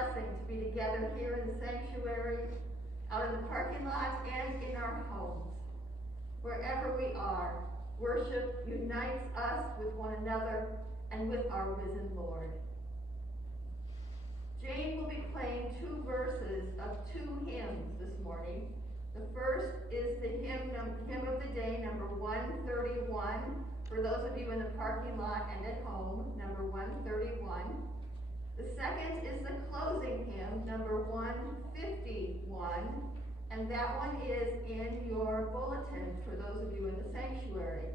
blessing to be together here in the sanctuary, out in the parking lot, and in our homes. Wherever we are, worship unites us with one another and with our risen Lord. Jane will be playing 2 verses of 2 hymns this morning. The first is the hymn of the day, number 131, for those of you in the parking lot and at home, number 131. The second is the closing hymn, number 151, and that one is in your bulletins for those of you in the sanctuary.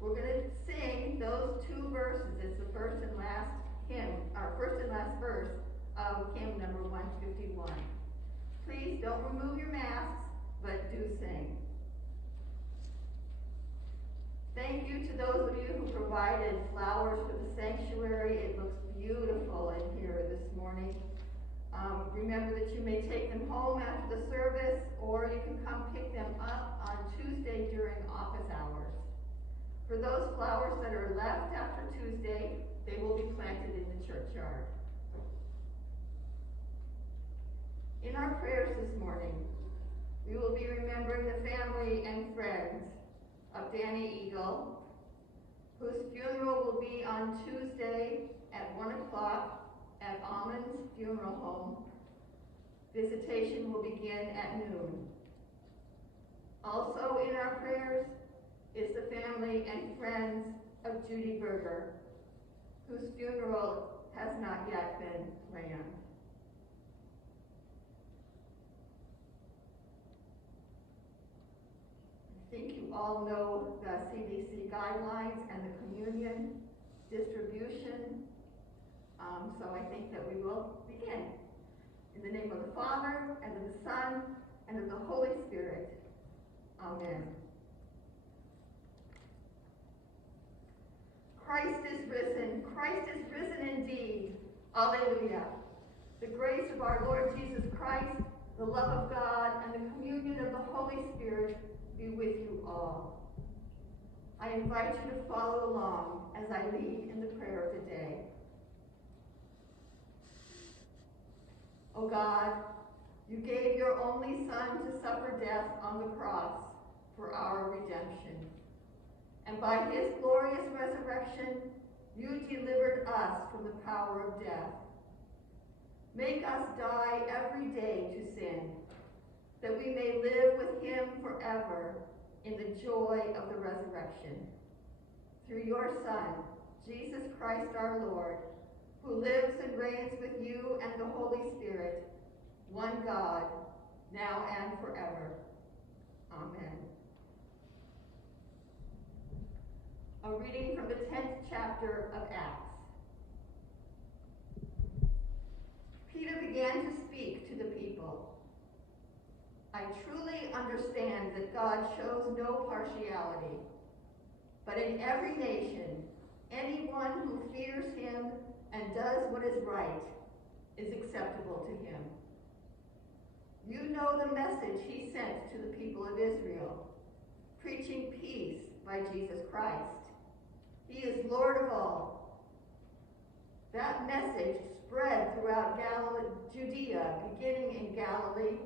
We're going to sing those 2 verses. It's the first and last hymn, or first and last verse of hymn number 151. Please don't remove your masks, but do sing. Thank you to those of you who provided flowers for the sanctuary. It looks beautiful in here this morning. Remember that you may take them home after the service, or you can come pick them up on Tuesday during office hours. For those flowers that are left after Tuesday, they will be planted in the churchyard. In our prayers this morning, we will be remembering the family and friends of Danny Eagle, whose funeral will be on Tuesday at 1 o'clock at Almonds Funeral Home. Visitation will begin at noon. Also in our prayers is the family and friends of Judy Berger, whose funeral has not yet been planned. I think you all know the CDC guidelines and the communion distribution, so I think that we will begin. In the name of the Father, and of the Son, and of the Holy Spirit. Amen. Christ is risen. Christ is risen indeed. Alleluia. The grace of our Lord Jesus Christ, the love of God, and the communion of the Holy Spirit be with you all. I invite you to follow along as I lead in the prayer of the day. O God, you gave your only Son to suffer death on the cross for our redemption. And by his glorious resurrection, you delivered us from the power of death. Make us die every day to sin, that we may live with him forever in the joy of the resurrection. Through your Son, Jesus Christ our Lord, who lives and reigns with you and the Holy Spirit, one God, now and forever. Amen. A reading from the 10th chapter of Acts. Peter began to speak to the people. I truly understand that God shows no partiality, but in every nation, anyone who fears him and does what is right is acceptable to him. You know the message he sent to the people of Israel, preaching peace by Jesus Christ. He is Lord of all. That message spread throughout Judea, beginning in Galilee,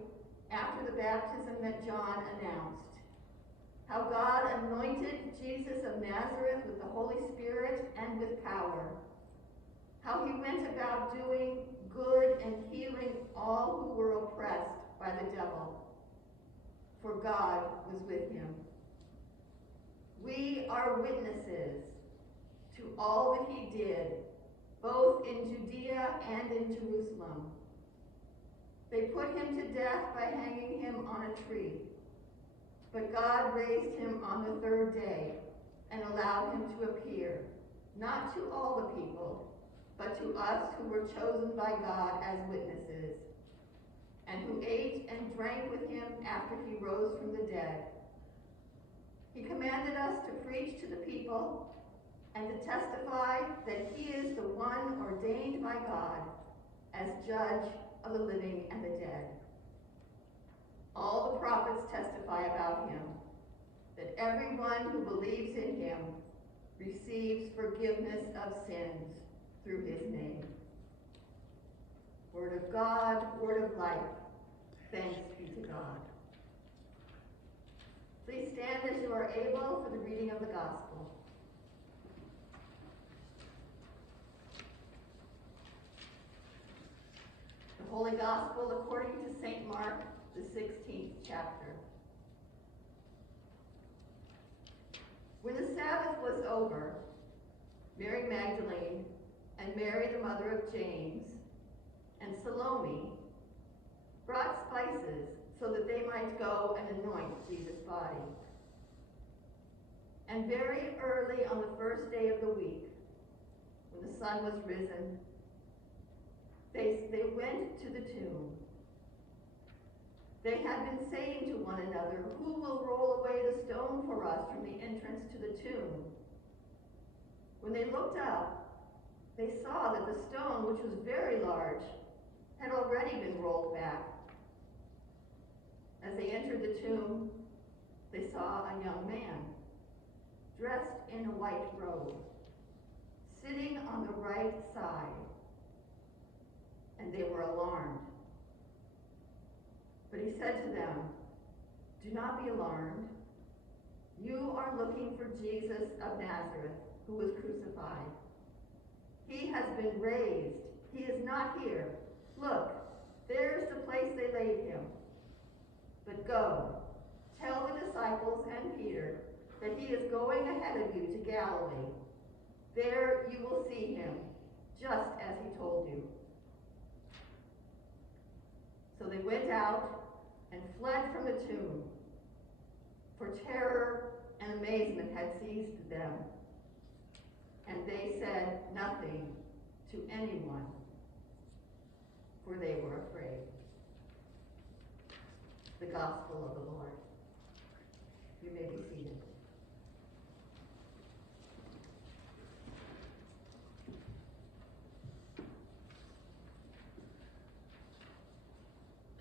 after the baptism that John announced. How God anointed Jesus of Nazareth with the Holy Spirit and with power. How he went about doing good and healing all who were oppressed by the devil, for God was with him. We are witnesses to all that he did, both in Judea and in Jerusalem. They put him to death by hanging him on a tree, but God raised him on the 3rd day and allowed him to appear, not to all the people, but to us who were chosen by God as witnesses, and who ate and drank with him after he rose from the dead. He commanded us to preach to the people and to testify that he is the one ordained by God as judge of the living and the dead. All the prophets testify about him, that everyone who believes in him receives forgiveness of sins through his name. Word of God, word of life. Thanks be to God. Please stand as you are able for the reading of the gospel. The Holy Gospel according to St. Mark, the 16th chapter. When the Sabbath was over, Mary Magdalene and Mary the mother of James and Salome brought spices so that they might go and anoint Jesus' body. And very early on the first day of the week, when the sun was risen, they went to the tomb. They had been saying to one another, "Who will roll away the stone for us from the entrance to the tomb?" When they looked up, they saw that the stone, which was very large, had already been rolled back. As they entered the tomb, they saw a young man, dressed in a white robe, sitting on the right side, and they were alarmed. But he said to them, "Do not be alarmed. You are looking for Jesus of Nazareth, who was crucified. He has been raised. He is not here. Look, there's the place they laid him. But go, tell the disciples and Peter that he is going ahead of you to Galilee. There you will see him, just as he told you." So they went out and fled from the tomb, for terror and amazement had seized them, and they said nothing to anyone, for they were afraid. The Gospel of the Lord. You may be seated.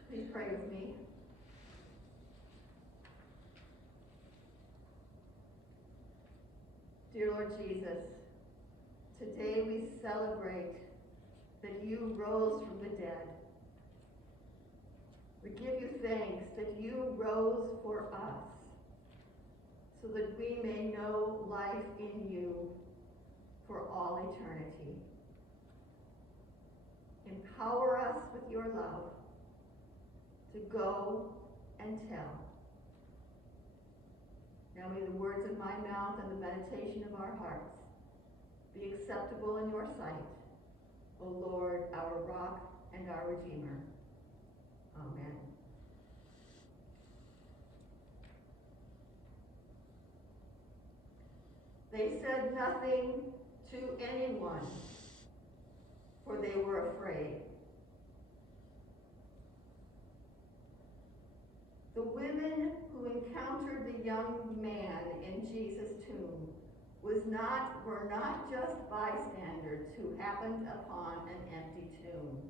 Please pray with me. Dear Lord Jesus, today we celebrate that you rose from the dead. We give you thanks that you rose for us, so that we may know life in you for all eternity. Empower us with your love to go and tell. Now may the words of my mouth and the meditation of our hearts be acceptable in your sight, O Lord, our rock and our Redeemer. Amen. They said nothing to anyone, for they were afraid. The women who encountered the young man in Jesus' tomb were not just bystanders who happened upon an empty tomb.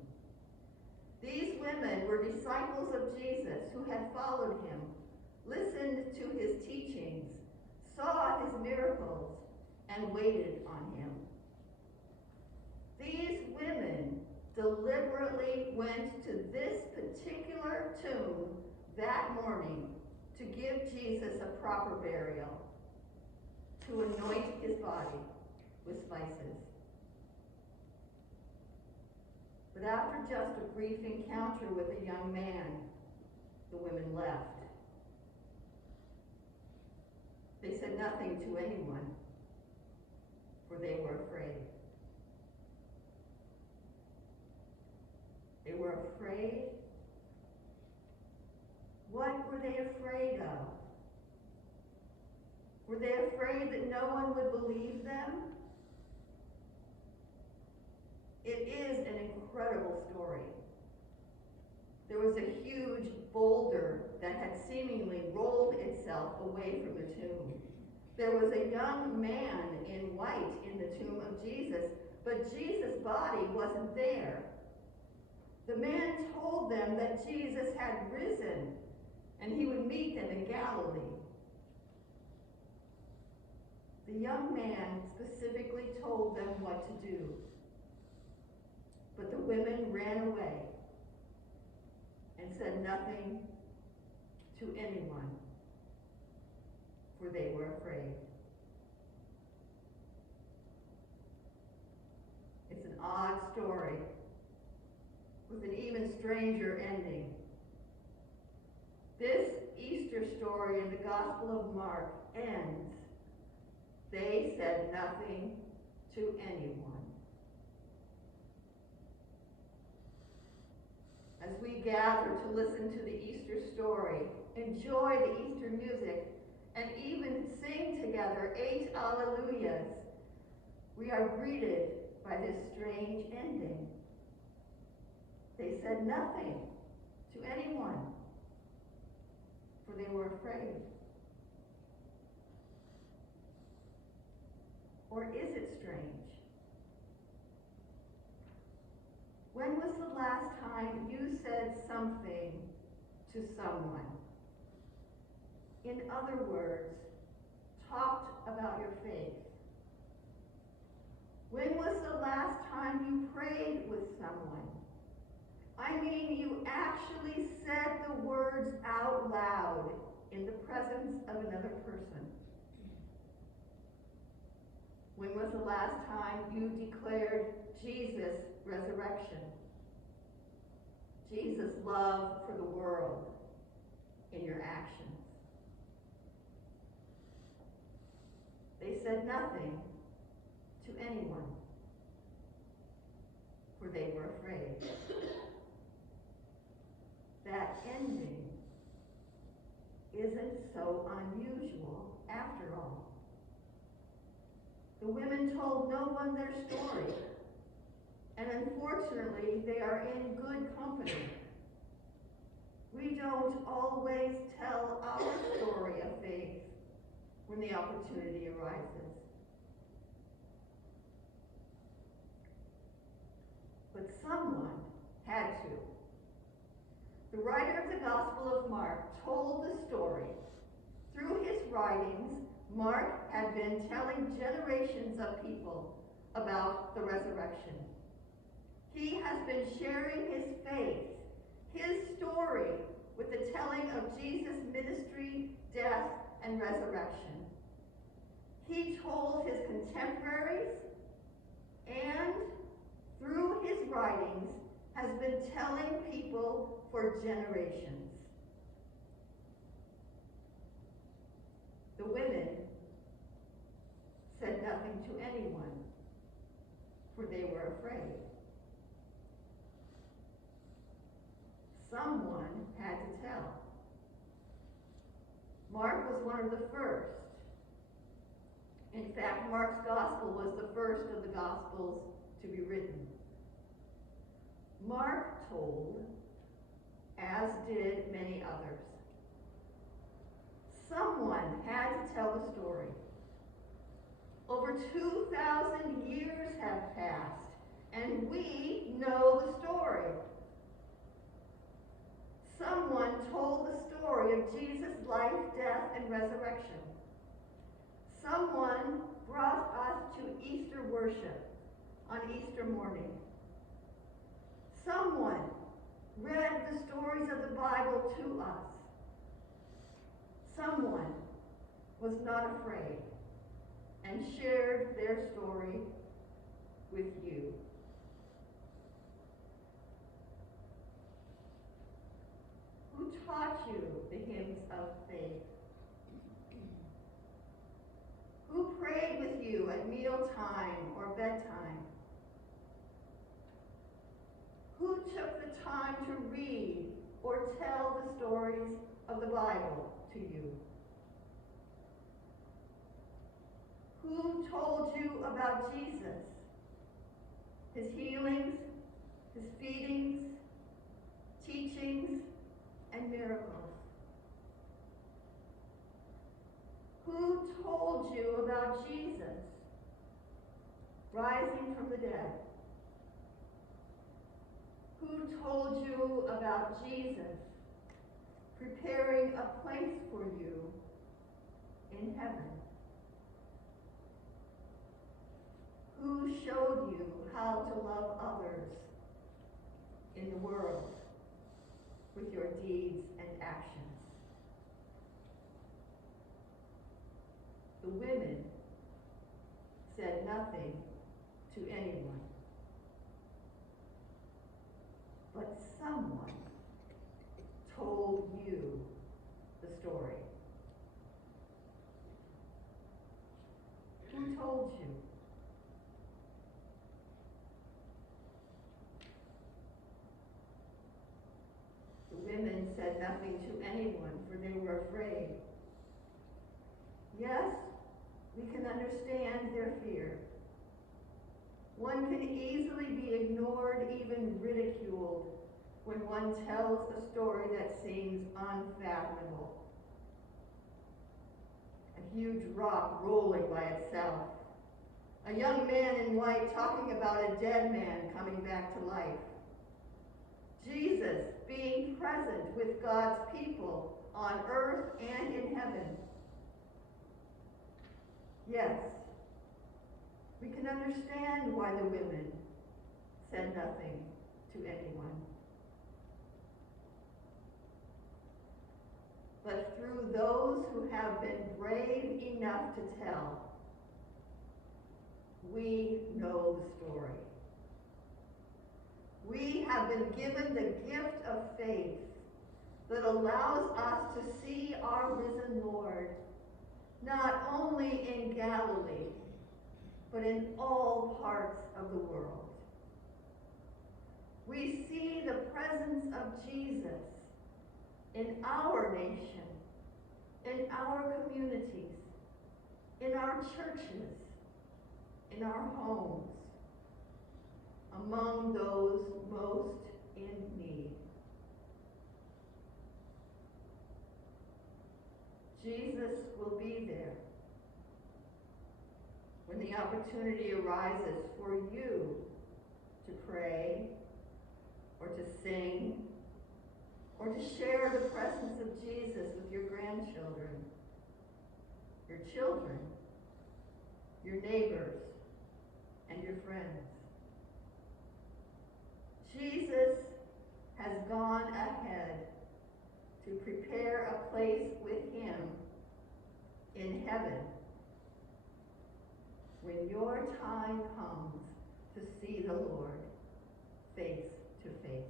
These women were disciples of Jesus who had followed him, listened to his teachings, saw his miracles, and waited on him. These women deliberately went to this particular tomb that morning to give Jesus a proper burial, to anoint his body with spices. But after just a brief encounter with a young man, the women left. They said nothing to anyone, for they were afraid. They were afraid. What were they afraid of? Were they afraid that no one would believe them? It is an incredible story. There was a huge boulder that had seemingly rolled itself away from the tomb. There was a young man in white in the tomb of Jesus, but Jesus' body wasn't there. The man told them that Jesus had risen and he would meet them in Galilee. The young man specifically told them what to do. But the women ran away and said nothing to anyone, for they were afraid. It's an odd story with an even stranger ending. This Easter story in the Gospel of Mark ends, they said nothing to anyone. As we gather to listen to the Easter story, enjoy the Easter music, and even sing together 8 Alleluias, we are greeted by this strange ending. They said nothing to anyone, for they were afraid. Or is it strange? When was the last time you said something to someone? In other words, talked about your faith. When was the last time you prayed with someone? I mean, you actually said the words out loud in the presence of another person. When was the last time you declared Jesus' resurrection? Jesus' love for the world in your actions? They said nothing to anyone, for they were afraid. That ending isn't so unusual after all. The women told no one their story, and unfortunately they are in good company. We don't always tell our story of faith when the opportunity arises. But someone had to. The writer of the Gospel of Mark told the story. Through his writings, Mark had been telling generations of people about the resurrection. He has been sharing his faith, his story, with the telling of Jesus' ministry, death, and resurrection. He told his contemporaries, and through his writings, has been telling people for generations. The women said nothing to anyone, for they were afraid. Someone had to tell. Mark was one of the first. In fact, Mark's gospel was the first of the gospels to be written. Mark told, as did many others. Someone had to tell the story. Over 2,000 years have passed, and we know the story. Someone told the story of Jesus' life, death, and resurrection. Someone brought us to Easter worship on Easter morning. Someone read the stories of the Bible to us. Someone was not afraid and shared their story with you. Who taught you the hymns of faith? Who prayed with you at mealtime or bedtime? Who took the time to read or tell the stories of the Bible to you? Who told you about Jesus, his healings, his feedings, teachings, and miracles? Who told you about Jesus rising from the dead? Who told you about Jesus preparing a place for you in heaven? Who showed you how to love others in the world with your deeds and actions. The women said nothing to anyone, but someone told you the story. Who told you? The women said nothing to anyone, for they were afraid. Yes, we can understand their fear. One can easily be ignored, even ridiculed, when one tells a story that seems unfathomable. A huge rock rolling by itself. A young man in white talking about a dead man coming back to life. Jesus being present with God's people on earth and in heaven. Yes, we can understand why the women said nothing to anyone. But through those who have been brave enough to tell, we know the story. We have been given the gift of faith that allows us to see our risen Lord, not only in Galilee, but in all parts of the world. We see the presence of Jesus in our nation, in our communities, in our churches, in our homes, among those most in need. Jesus will be there when the opportunity arises for you to pray, or to sing, or to share the presence of Jesus with your grandchildren, your children, your neighbors, and your friends. Jesus has gone ahead to prepare a place with him in heaven when your time comes to see the Lord face to face.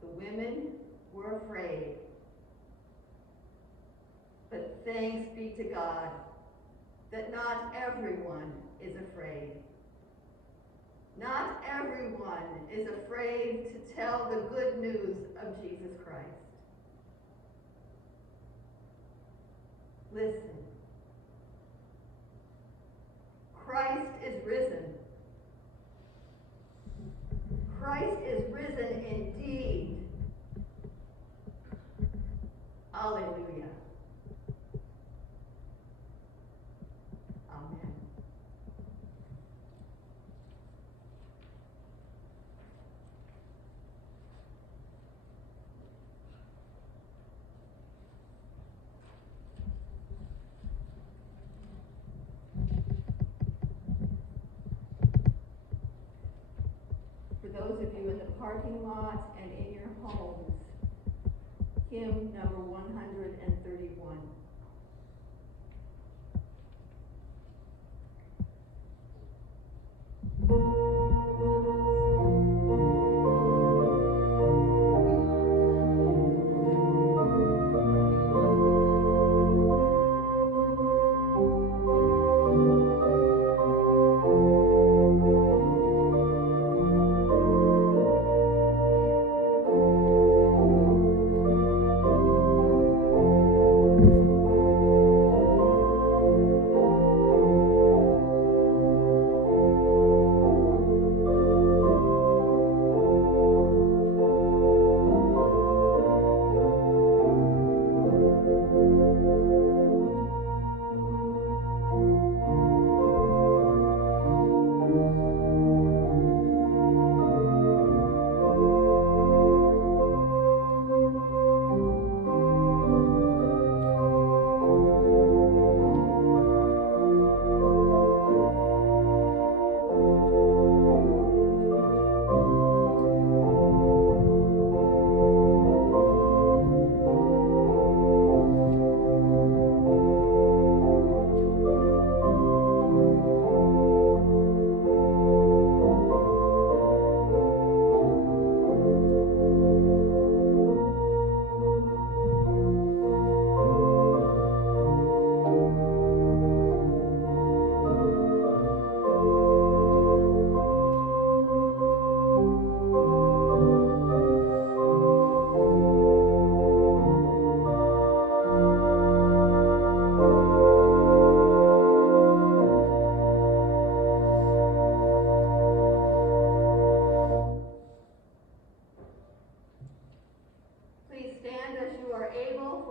The women were afraid, but thanks be to God that not everyone is afraid. Not everyone is afraid to tell the good news of Jesus Christ. Listen. Christ is risen. Christ is risen indeed. Alleluia. Amen. For those of you in the parking lot and in your homes, hymn number 131.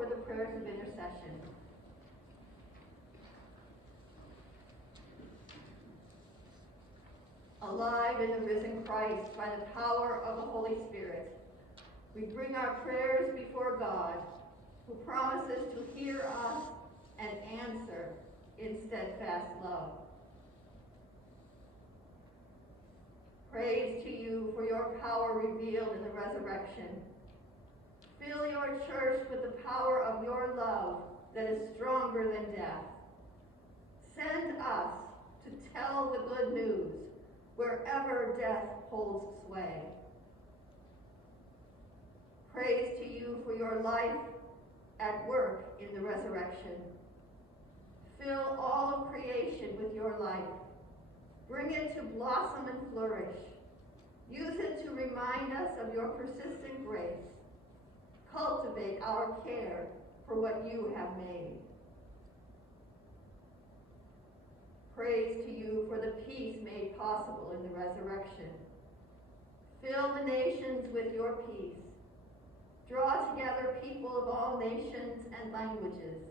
offer the prayers of intercession. Alive in the risen Christ by the power of the Holy Spirit, we bring our prayers before God, who promises to hear us and answer in steadfast love. Praise to you for your power revealed in the resurrection. Fill your church with the power of your love that is stronger than death. Send us to tell the good news wherever death holds sway. Praise to you for your life at work in the resurrection. Fill all of creation with your life. Bring it to blossom and flourish. Use it to remind us of your persistent grace. Cultivate our care for what you have made. Praise to you for the peace made possible in the resurrection. Fill the nations with your peace. Draw together people of all nations and languages.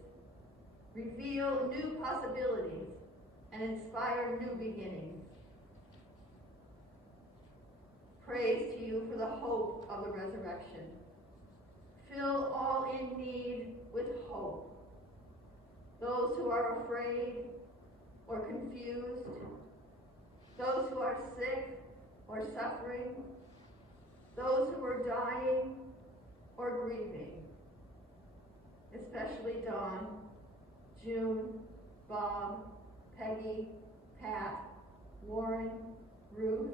Reveal new possibilities and inspire new beginnings. Praise to you for the hope of the resurrection. Fill all in need with hope. Those who are afraid or confused, those who are sick or suffering, those who are dying or grieving, especially Dawn, June, Bob, Peggy, Pat, Warren, Ruth,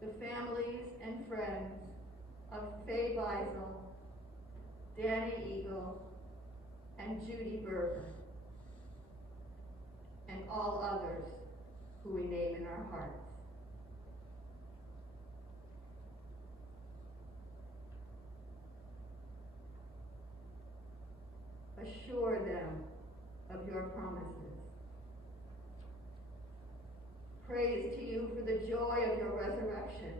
the families and friends of Faye Beisel, Danny Eagle, and Judy Berger, and all others who we name in our hearts. Assure them of your promises. Praise to you for the joy of your resurrection.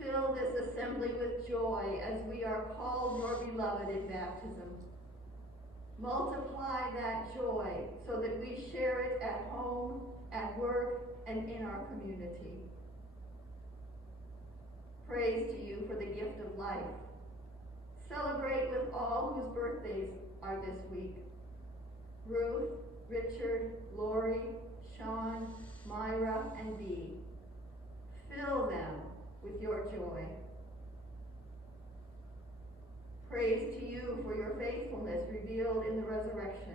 Fill this assembly with joy as we are called your beloved in baptism. Multiply that joy so that we share it at home, at work, and in our community. Praise to you for the gift of life. Celebrate with all whose birthdays are this week. Ruth, Richard, Lori, Sean, Myra, and Dee. Fill them with your joy. Praise to you for your faithfulness revealed in the resurrection.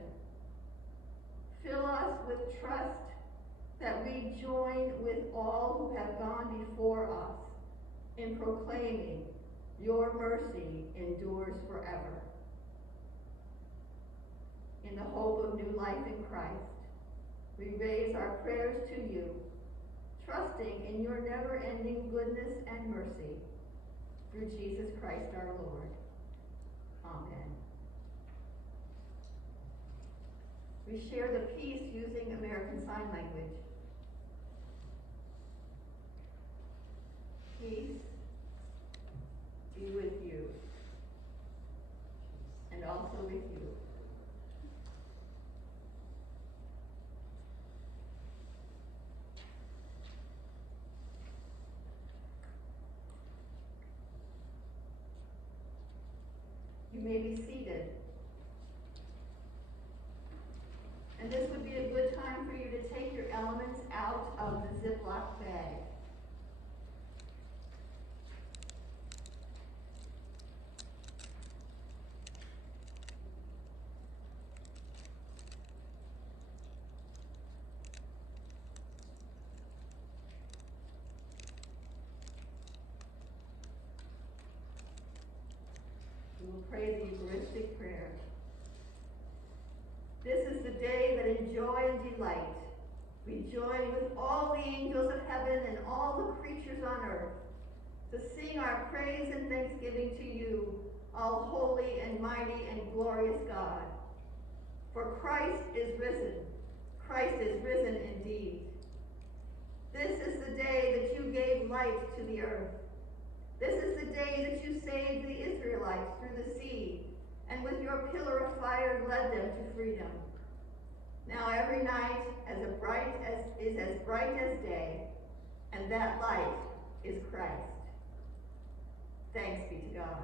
Fill us with trust that we join with all who have gone before us in proclaiming your mercy endures forever. In the hope of new life in Christ, we raise our prayers to you, trusting in your never-ending goodness and mercy, through Jesus Christ our Lord. Amen. We share the peace using American Sign Language. Peace be with you, and also with you. You may be seated. And this would be a good time for you to take your elements out of the Ziploc bag. We will pray the Eucharistic prayer. This is the day that in joy and delight we join with all the angels of heaven and all the creatures on earth to sing our praise and thanksgiving to you, all holy and mighty and glorious God. For Christ is risen. Christ is risen indeed. This is the day that you gave light to the earth, This is the day that you saved the Israelites through the sea, and with your pillar of fire led them to freedom. Now every night is as bright as day, and that light is Christ. Thanks be to God.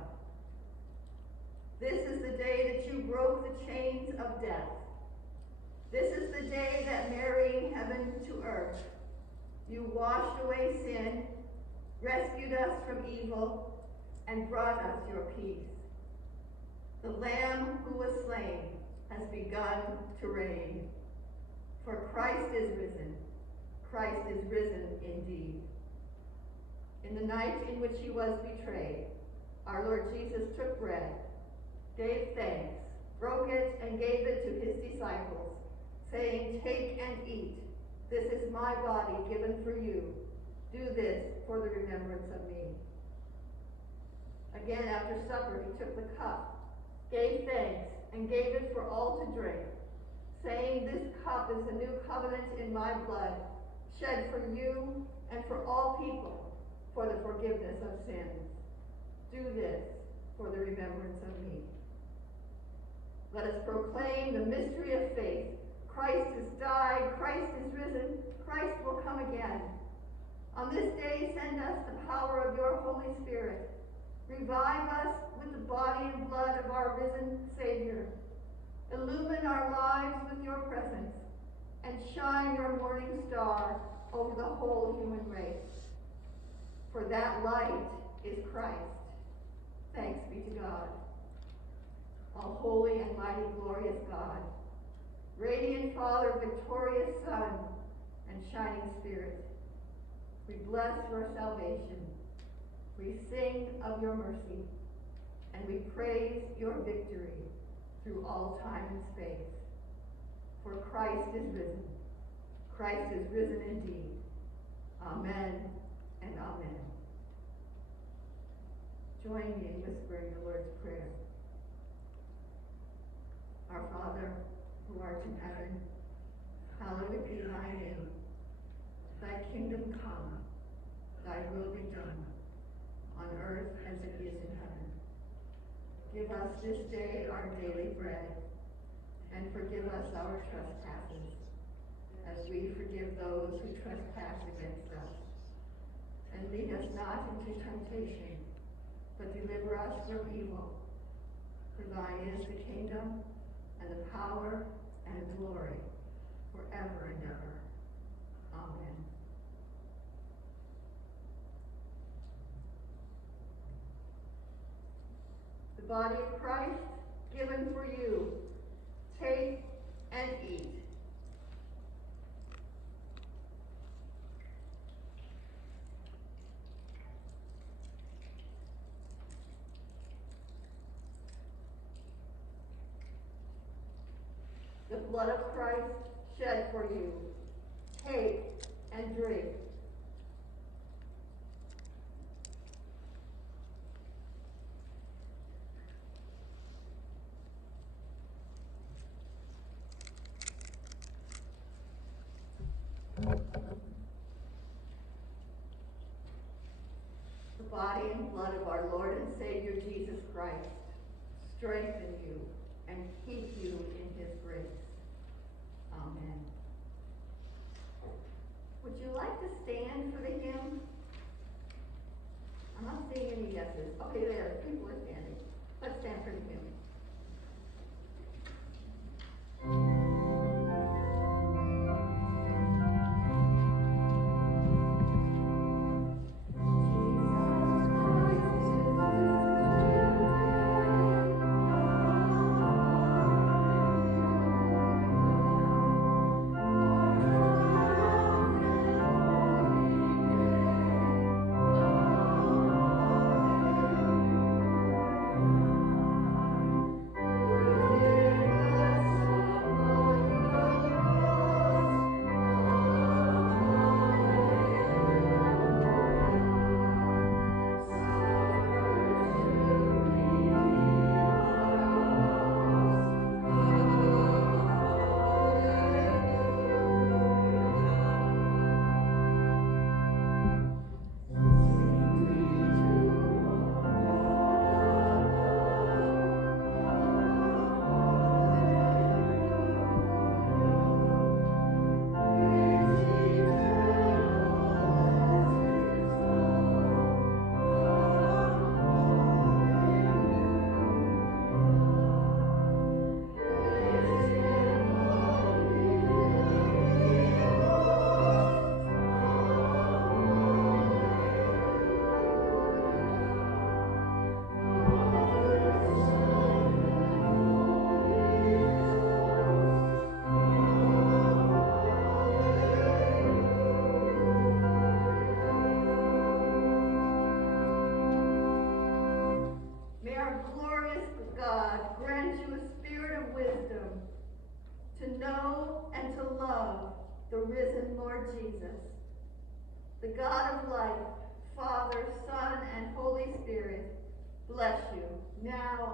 This is the day that you broke the chains of death. This is the day that marrying heaven to earth, you washed away sin, rescued us from evil, and brought us your peace. The Lamb who was slain has begun to reign. For Christ is risen. Christ is risen indeed. In the night in which he was betrayed, our Lord Jesus took bread, gave thanks, broke it, and gave it to his disciples, saying, "Take and eat. This is my body given for you. Do this for the remembrance of me." Again, after supper, he took the cup, gave thanks, and gave it for all to drink, saying, "This cup is the new covenant in my blood, shed for you and for all people for the forgiveness of sins. Do this for the remembrance of me." Let us proclaim the mystery of faith. Christ has died, Christ is risen, Christ will come again. On this day, send us the power of your Holy Spirit. Revive us with the body and blood of our risen Savior. Illumine our lives with your presence, and shine your morning star over the whole human race. For that light is Christ. Thanks be to God. All holy and mighty, glorious God, radiant Father, victorious Son, and shining Spirit, we bless your salvation. We sing of your mercy, and we praise your victory through all time and space. For Christ is risen. Christ is risen indeed. Amen and amen. Join me in whispering the Lord's Prayer. Our Father, who art in heaven, hallowed be thy name. Thy kingdom come, thy will be done, on earth as it is in heaven. Give us this day our daily bread, and forgive us our trespasses, as we forgive those who trespass against us. And lead us not into temptation, but deliver us from evil. For thine is the kingdom, and the power, and the glory, forever and ever. Amen. The body of Christ given for you. Take and eat. The blood of Christ shed for you. Take and drink. The body and blood of our Lord and Savior Jesus Christ strengthen you and keep you in his grace. Amen. Would you like to stand for the hymn? I'm not seeing any yeses. Okay, there, people are standing. Let's stand for the hymn.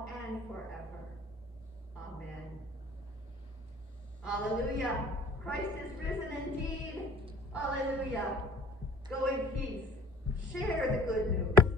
now and forever. Amen. Hallelujah. Christ is risen indeed. Hallelujah. Go in peace. Share the good news.